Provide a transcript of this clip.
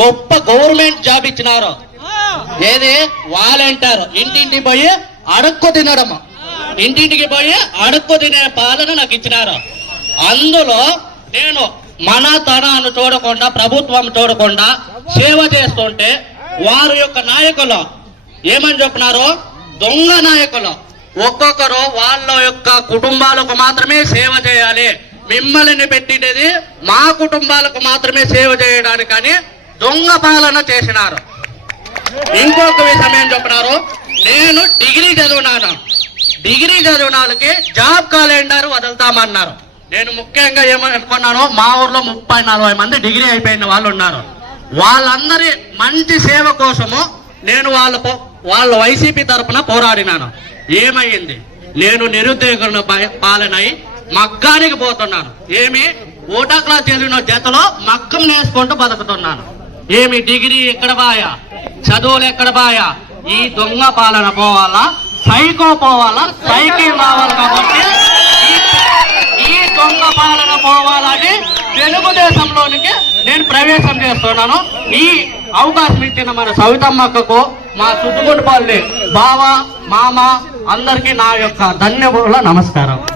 గొప్ప government job ఇచ్చినారు. ఏది? వాలంటీర్. ఇంటింటికి పోయి అడుక్కు తినడం ఇంటింటికి పోయి అడుక్కు తినే పాలన నాకు ఇచ్చినారు. అందులో నేను మన తనాన్ని చూడకుండా ప్రభుత్వం చూడకుండా సేవ చేస్తుంటే వారి యొక్క నాయకులు ఏమని చెప్పినారు? దొంగ నాయకులు. ఒక్కొక్కరు వాళ్ళ యొక్క కుటుంబాలకు మాత్రమే సేవ చేయాలి. మిమ్మల్ని పెట్టినది మా కుటుంబాలకు మాత్రమే సేవ చేయడానికని దొంగ పాలన చేసినారు. ఇంకొక విషయం ఏం చెప్పినారు? నేను డిగ్రీ చదివినాను. డిగ్రీ చదివిన వాళ్ళకి జాబ్ క్యాలెండర్ వదులుతామన్నారు. నేను ముఖ్యంగా ఏమనుకున్నాను మా ఊర్లో ముప్పై నలభై మంది డిగ్రీ అయిపోయిన వాళ్ళు ఉన్నారు. వాళ్ళందరి మంచి సేవ కోసము నేను వాళ్ళ వాళ్ళ వైసీపీ తరపున పోరాడినాను. ఏమైంది? నేను నిరుద్యోగులను పాలనై మగ్గానికి పోతున్నాను. ఏమి? ఓటా క్లాస్ చదివిన జతలో మగ్గం నేసుకుంటూ బతుకుతున్నాను. ఏమి డిగ్రీ ఎక్కడ బాయా? చదువులు ఎక్కడ బాయా? ఈ దొంగ పాలన పోవాలా? సైకో పోవాలా? సైకిల్ రావాలి కాబట్టి ఈ- దొంగ పాలన పోవాలని తెలుగుదేశంలోనికి నేను ప్రవేశం చేస్తున్నాను. ఈ అవకాశం ఇచ్చిన మన సవితమ్మక్కకు మా చుట్టుకుట్టుపల్లి బావ మామ అందరికీ నా యొక్క ధన్యవాదాలు నమస్కారం.